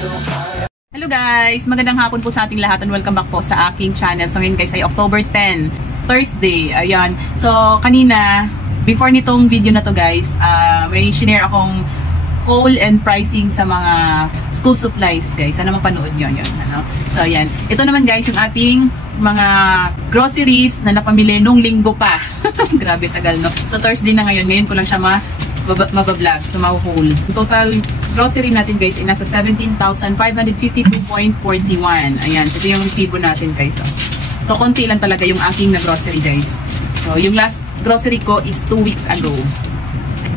Hello guys! Magandang hapon po sa ating lahat and welcome back po sa aking channel. So ngayon guys ay October 10, Thursday. Ayan. So kanina, before nitong video na to guys, may shinare akong haul and pricing sa mga school supplies guys. Sana mapanood nyo yun. Ano? So ayan. Ito naman guys yung ating mga groceries na napamili nung linggo pa. Grabe tagal no. So Thursday na ngayon. Ngayon ko lang siya mabablog. So ma-haul. Total grocery natin guys ay nasa 17,552.41. Ayan. Ito yung resibo natin guys. So konti lang talaga yung aking na grocery guys. So yung last grocery ko is 2 weeks ago.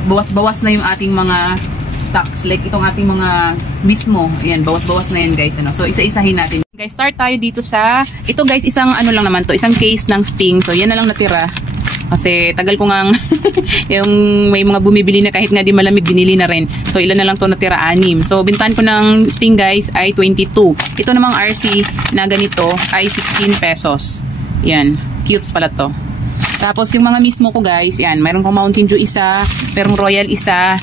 Bawas-bawas na yung ating mga stocks. Like itong ating mga mismo. Ayan. Bawas-bawas na yan guys. Ano? So isa-isahin natin. Guys, start tayo dito sa ito guys, isang ano lang naman to, isang case ng Sting. So yan na lang natira. Kasi tagal ko ngang yung may mga bumibili na kahit nga di malamig, binili na rin. So ilan na lang to natira, 6. So bintahan ko ng Sting guys ay 22. Ito namang RC na ganito ay 16 pesos. Yan, cute pala to. Tapos yung mga mismo ko guys, yan, mayroon kong Mountain Dew isa, mayroong Royal isa,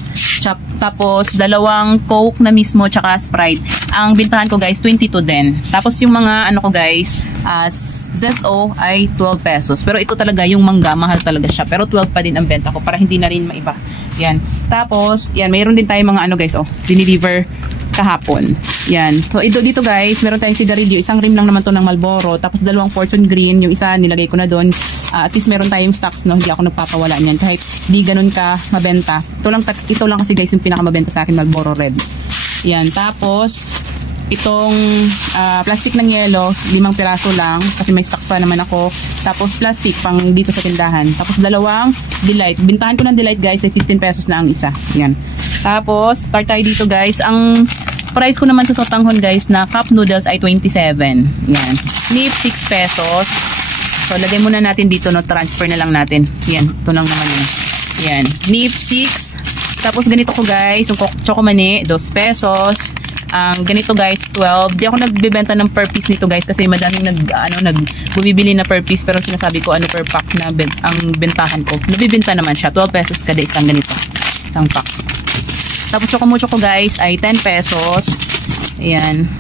tapos dalawang Coke na mismo tsaka Sprite. Ang bintahan ko guys 22 din. Tapos yung mga ano ko guys, Zesto ay 12 pesos. Pero ito talaga yung mangga, mahal talaga siya. Pero 12 pa din ang benta ko para hindi na rin maiba. Yan. Tapos yan, mayroon din tayong mga ano guys, dinideliver kahapon. Yan. So dito guys, meron tayong sigarilyo. Isang rim lang naman to ng Marlboro. Tapos dalawang Fortune Green. Yung isa nilagay ko na doon. At least meron tayong stocks, no? Hindi ako nagpapawala niyan. Kahit di ganun ka mabenta. Ito lang kasi guys yung pinakamabenta sa akin, Marlboro Red. Yan. Tapos itong plastic ng yelo, 5 piraso lang. Kasi may stocks pa naman ako. Tapos plastic pang dito sa tindahan. Tapos dalawang Delight. Bintahan ko ng Delight guys ay 15 pesos na ang isa. Yan. Tapos start tayo dito guys. Ang price ko naman sa sotanghon guys na cup noodles ay 27. Yan. Nip 6 pesos. So lagay muna natin dito, no, transfer na lang natin. Yan, ito lang naman yun. Yan. Nip 6. Tapos ganito ko guys, yung Choco Mani 2 pesos. Ang ganito guys 12. Di ako nagbebenta ng per piece nito guys kasi madaming bumibili na per piece, pero sinasabi ko ano per pack na ang bentahan ko. Nabibenta naman siya 12 pesos kada isang ganito. Isang pack. Tapos Choco guys ay 10 pesos. Ayan.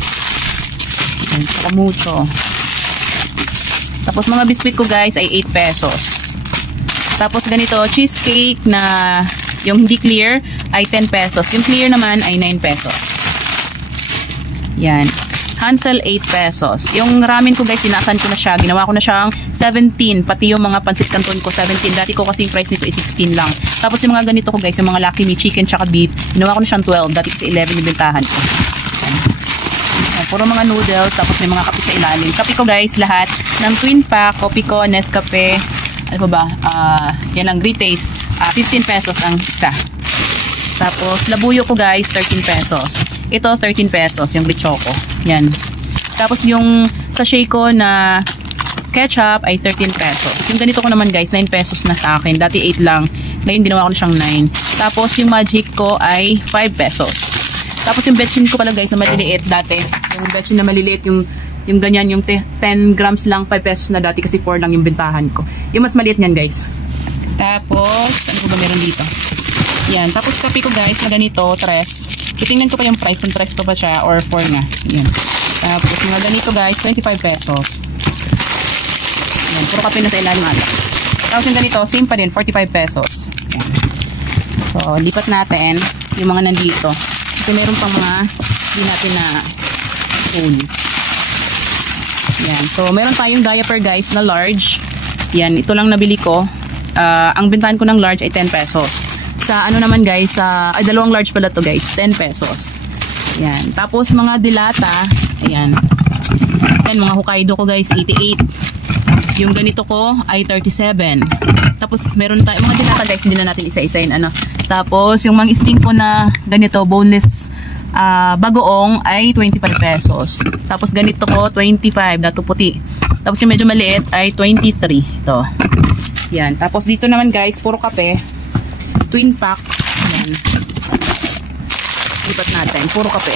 Choco. Tapos mga biscuit ko guys ay 8 pesos. Tapos ganito cheesecake na yung hindi clear ay 10 pesos. Yung clear naman ay 9 pesos. Yan. Hansel 8 pesos. Yung ramen ko guys, tinasan ko na siya. Ginawa ko na siyang 17. Pati yung mga pansit canton ko 17. Dati ko kasi yung price nito is 16 lang. Tapos yung mga ganito ko guys, yung mga Lucky Me chicken tsaka beef, ginawa ko na siyang 12. Dati kasi 11 yung bintahan ko. Yan. Yan. Puro mga noodles. Tapos may mga kape sa ilalim. Kape ko guys, lahat ng twin pack. Kopi ko, Nescafe. Ano ba? Yan lang, Great Taste. 15 pesos ang isa. Tapos labuyo ko guys, 13 pesos. Ito 13 pesos yung Bichoco. Yan. Tapos yung sachet ko na ketchup ay 13 pesos. Yung ganito ko naman guys, 9 pesos na sa akin. Dati 8 lang. Ngayon ginawa ko na siyang 9. Tapos yung Magic ko ay 5 pesos. Tapos yung betchin ko pala guys na maliliit dati. Yung betchin na maliliit, yung ganyan, yung 10 grams lang, 5 pesos na dati kasi 4 lang yung bintahan ko. Yung mas maliit niyan guys. Tapos, ano ba meron dito? Yan. Tapos kape ko guys na ganito, 3. Titingnan ko pa yung price kung 3 pa siya or 4 na. Yan. Tapos mga ganito guys, 25 pesos. Yan. Puro kape na sa ilalim ata. Tapos yung ganito, same pa din, 45 pesos. Yan. So, lipat natin yung mga nandito. Kasi meron pang mga hindi natin na full. Yan. So, meron tayong diaper guys na large. Yan. Ito lang nabili ko. Ang bintahan ko ng large ay 10 pesos. Sa ano naman guys, ay dalawang large pala to guys, 10 pesos. Ayan. Tapos mga dilata, ayan. Ayan, mga Hokkaido ko guys, 88. Yung ganito ko ay 37. Tapos meron tayo, mga dilata guys, hindi na natin isa-isain. Tapos yung mga Sting ko na ganito, boneless bagoong ay 25 pesos. Tapos ganito ko, 25, dato puti. Tapos yung medyo maliit ay 23. Ito. Yan. Tapos dito naman guys, puro kape. Twin pack. Ayan. Lipat natin. Puro kape.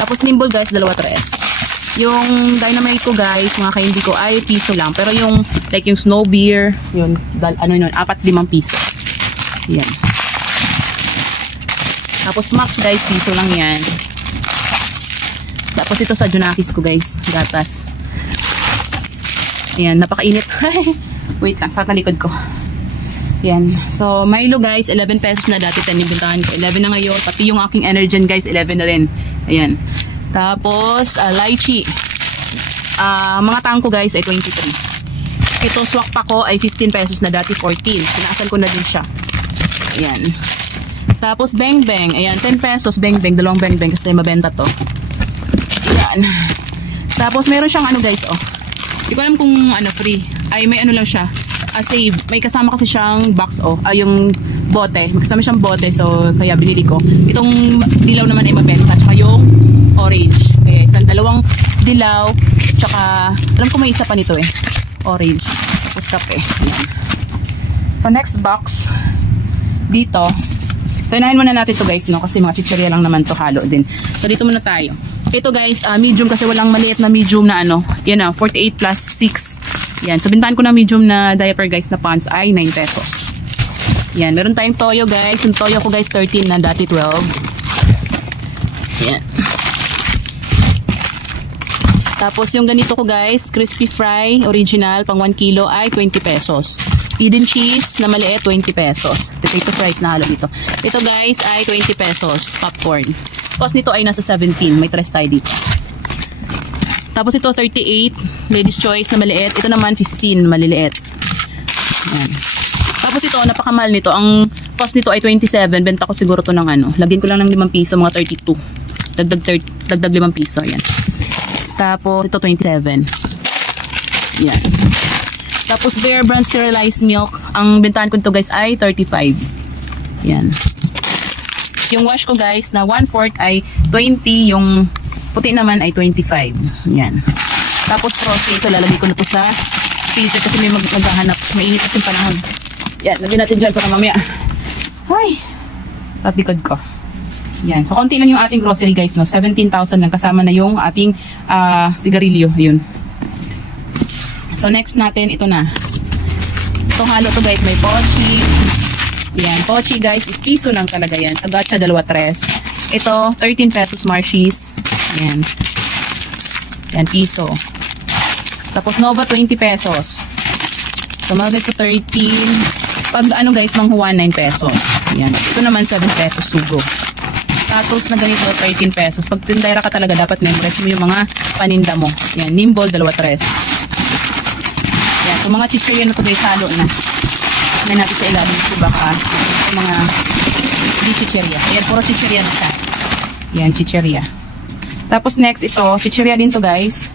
Tapos Nimble guys, 2-3. Yung Dynamite ko guys, mga kaindi ko ay piso lang. Pero yung like yung snow beer, yun, ano yun, 4-5 piso. Yan. Tapos Max guys, piso lang yan. Tapos ito sa Junakis ko guys, gatas. Ayan, napakainit. Wait lang, sa likod ko. Yan. So, Milo guys, 11 pesos na dati 10 yung bintahan ko. 11 na ngayon. Pati yung aking Energen guys, 11 na rin. Ayan. Tapos, lychee. Mga tangko guys ay 23. Ito, swak pa ko ay 15 pesos na dati 14. Pinaasan ko na din siya. Ayan. Tapos, bang bang. Ayan, 10 pesos. Bang bang. Dalawang bang bang kasi mabenta to. Ayan. Tapos, meron siyang ano guys, oh. Hindi ko alam kung ano, free. Ay, may ano lang siya. Save. May kasama kasi siyang box, oh. Yung bote. May kasama siyang bote. So, kaya binili ko. Itong dilaw naman ay mabenta. Tsaka yung orange. Kaya isang dalawang dilaw. Tsaka, alam ko may isa pa nito eh. Orange. Tapos kape. Ayan. So, next box. Dito. So, inahin muna natin to guys, no? Kasi mga chichirya lang naman to, halo din. So, dito muna tayo. Ito guys, medium kasi walang maliit na medium na ano. Yan na, 48 plus 6. Yan. So, bintahan ko na medium na diaper guys na pants ay 9 pesos. Yan. Meron tayong toyo guys. Yung toyo ko guys 13 na dati 12. Yan. Tapos yung ganito ko guys, crispy fry original pang 1 kilo ay 20 pesos. Hidden cheese na maliit 20 pesos. Potato fries na halo dito. Ito guys ay 20 pesos. Popcorn. Cost nito ay nasa 17. May tres tayo dito. Tapos ito 38, ladies choice na maliit. Ito naman 15, maliliit. Ayan. Tapos ito, napakamahal nito. Ang cost nito ay 27. Benta ko siguro to ng ano. Lagyan ko lang ng 5 piso, mga 32. Dagdag 5 piso. Ayan. Tapos ito 27. Ayan. Tapos Bear Brand sterilized milk. Ang bentahan ko nito guys ay 35. Ayan. Yung wash ko guys na 1/4 ay 20. Yung puti naman ay 25. Yan. Tapos frosty ito, lalagay ko na to sa freezer kasi may maghahanap. Mainit kasi yung panahon. Yan, lagyan natin dyan para mamaya. Ay! Sa likod ko. Yan. So, konti lang yung ating grocery guys, no? 17,000 lang kasama na yung ating sigarilyo. Yun. So, next natin, ito na. Itong halo to guys, may pochi. Yan. Pochi guys, is piso lang talaga yan. Sa gacha, 2-3. Ito, 13 pesos Marshes. Yan. Yan, piso. Tapos Nova, 20 pesos. So, mga ito 13. Pag ano guys, manghuwan, 9 pesos. Yan. Ito naman, 7 pesos sugo. Tapos na ganito, 13 pesos. Pag tindera ka talaga, dapat memorize mo yung mga paninda mo. Yan, Nimble, 2-3. Yan. So, mga chichirya na ito guys, halo na. Na natin sa ilalim. So, baka mga di chichirya. Yan, puro chichirya na siya. Yan, chichirya. Tapos next ito, chichirya din to guys.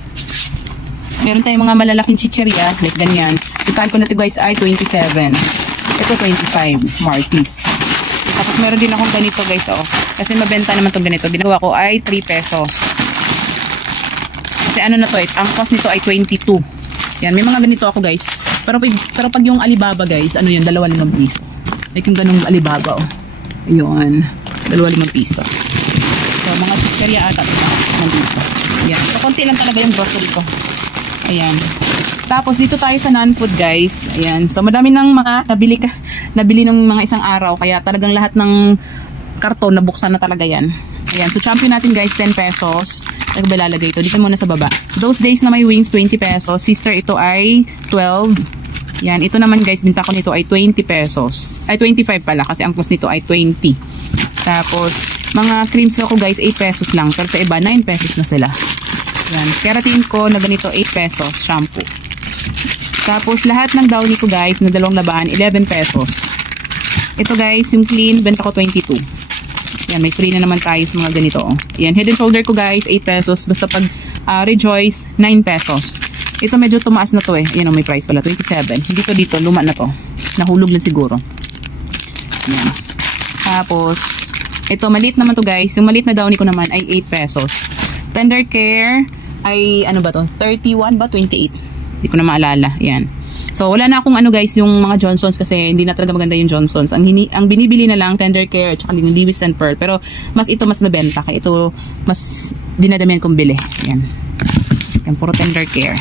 Meron tayong mga malalaking chichirya, like ganyan. Itaan ko na ito guys ay 27. Ito 25, Martis. Tapos meron din akong ganito guys, oh. Kasi mabenta naman itong ganito. Ginagawa ko ay 3 pesos. Kasi ano na to, ang cost nito ay 22. Yan, may mga ganito ako guys. Pero pag yung Alibaba guys, ano yun, 2-5 piso. Like yung ganung Alibaba, oh. Ayun, 2-5 piso. So, mga chichirya ata nandito. Ayan. So, konti lang talaga yung grocery ko. Ayan. Tapos, dito tayo sa non-food, guys. Ayan. So, madami nang mga nabili ng mga isang araw. Kaya talagang lahat ng karton nabuksan na talaga yan. Ayan. So, champion natin, guys, 10 pesos. Ay, ba lalagay ito? Dito muna sa baba. Those days na may wings, 20 pesos. Sister, ito ay 12. Yan. Ito naman, guys, binta ko nito ay 20 pesos. Ay, 25 pala. Kasi ang cost nito ay 20. Tapos, mga creams ko guys, 8 pesos lang. Pero sa iba, 9 pesos na sila. Yan. Keratin ko na ganito, 8 pesos. Shampoo. Tapos, lahat ng downy ko guys, na dalawang labahan, 11 pesos. Ito guys, yung clean, benta ko 22. Yan, may free na naman tayo sa mga ganito. Oh. Yan, head and shoulder ko guys, 8 pesos. Basta pag Rejoice, 9 pesos. Ito medyo tumaas na to eh. Yan, may price pala, 27. Dito, luma na to. Nahulog lang siguro. Yan. Tapos, ito, maliit naman to guys. Yung maliit na downy ko naman ay 8 pesos. Tender Care ay, ano ba to? 31 ba? 28. Hindi ko na maalala. Yan. So, wala na akong ano guys, yung mga Johnsons kasi hindi na talaga maganda yung Johnsons. Ang binibili na lang, Tender Care at saka yung Lewis and Pearl. Pero, mas mabenta. Kaya ito, mas dinadamihan kong bili. Yan. Yan, puro Tender Care.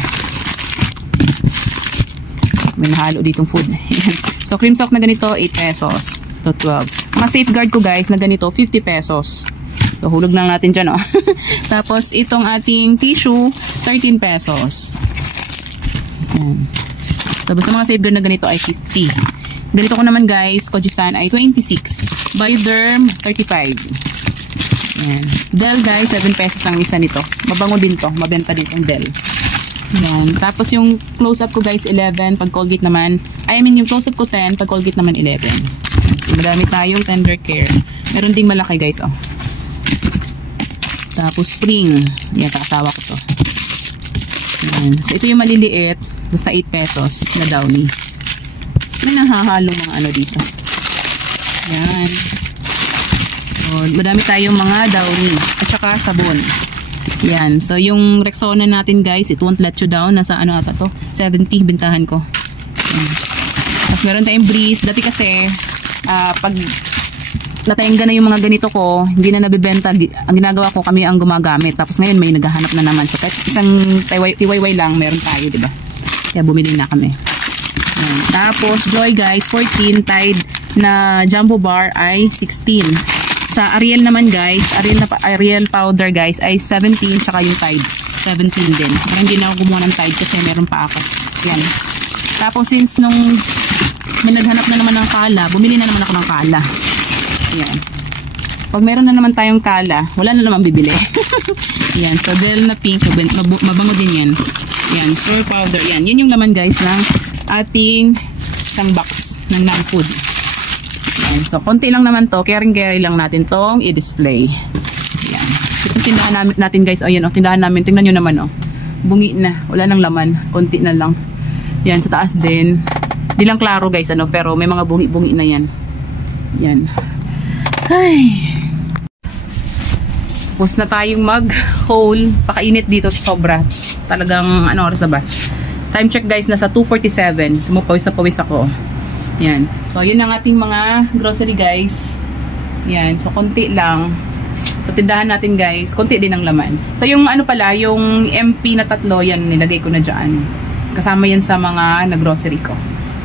May nahalo ditong food. Yan. So, cream sock na ganito, 8 pesos. Ito 12. Mga safeguard ko guys na ganito, 50 pesos. So hulog lang natin dyan, oh. Tapos itong ating tissue, 13 pesos. Yan. So basta mga safeguard na ganito ay 50. Ganito ko naman guys, Kojisan ay 26. Bioderm, 35. Yan. Del guys, 7 pesos lang isa nito. Mabango din to, mabenta din ang Del. Yan. Tapos yung close-up ko guys, 11. Pag Colgate naman, yung close-up ko 10. Pag Colgate naman, 11. So, madami tayong Tender Care. Meron ding malaki guys, oh. Tapos Spring. Yan, sa asawa ko to. Yan. So, ito yung maliliit. Basta 8 pesos na Downy. May nahahalong mga ano dito. Yan. So, madami tayong mga Downy. At saka sabon. Yan. So, yung Rexona natin guys, it won't let you down. Nasa ano ata to? 70 bintahan ko. Yan. Tapos meron tayong Breeze. Dati kasi, pag natayangga na yung mga ganito ko, hindi na nabibenta. Ang ginagawa ko, kami ang gumagamit. Tapos ngayon, may naghahanap na naman. So, kahit isang TYY lang, meron tayo, diba? Kaya bumili na kami. Yan. Tapos, Joy guys, 14. Tide na Jumbo Bar ay 16. Sa Ariel naman guys, Ariel powder guys ay 17, saka yung Tide 17 din. Pero hindi na ako gumawa ng Tide kasi meron pa ako. Yan. Tapos since nung may naghanap na naman ng Kala, bumili na naman ako ng Kala. Yan. Pag meron na naman tayong Kala, wala na naman bibili. Yan. So Del na pink, mabango din yan. Yan. Soy powder. Yan. Yun yung laman guys ng ating isang box ng non-food. So, konti lang naman to. Carry lang natin tong i-display. Yan. Itong tindahan natin guys. Ayan o, tindahan namin. Tingnan nyo naman o. Bungi na. Wala nang laman. Konti na lang. Yan, sa taas din. Di lang klaro guys, ano. Pero may mga bungi-bungi na yan. Yan. Ay. Tapos na tayong mag-haul. Pakainit dito. Sobra. Talagang, ano oras na ba? Time check guys. Nasa 2:47. Tumupawis na pawis ako. Yan. So, yun ang ating mga grocery guys. Yan. So, konti lang. So, tindahan natin guys. Konti din ang laman. So, yung ano pala, yung MP na 3, yan, nilagay ko na dyan. Kasama yan sa mga na-grocery ko.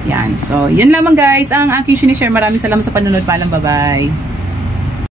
Yan. So, yun lamang guys ang aking sinishare. Maraming salamat sa panonood. Paalam. Bye-bye.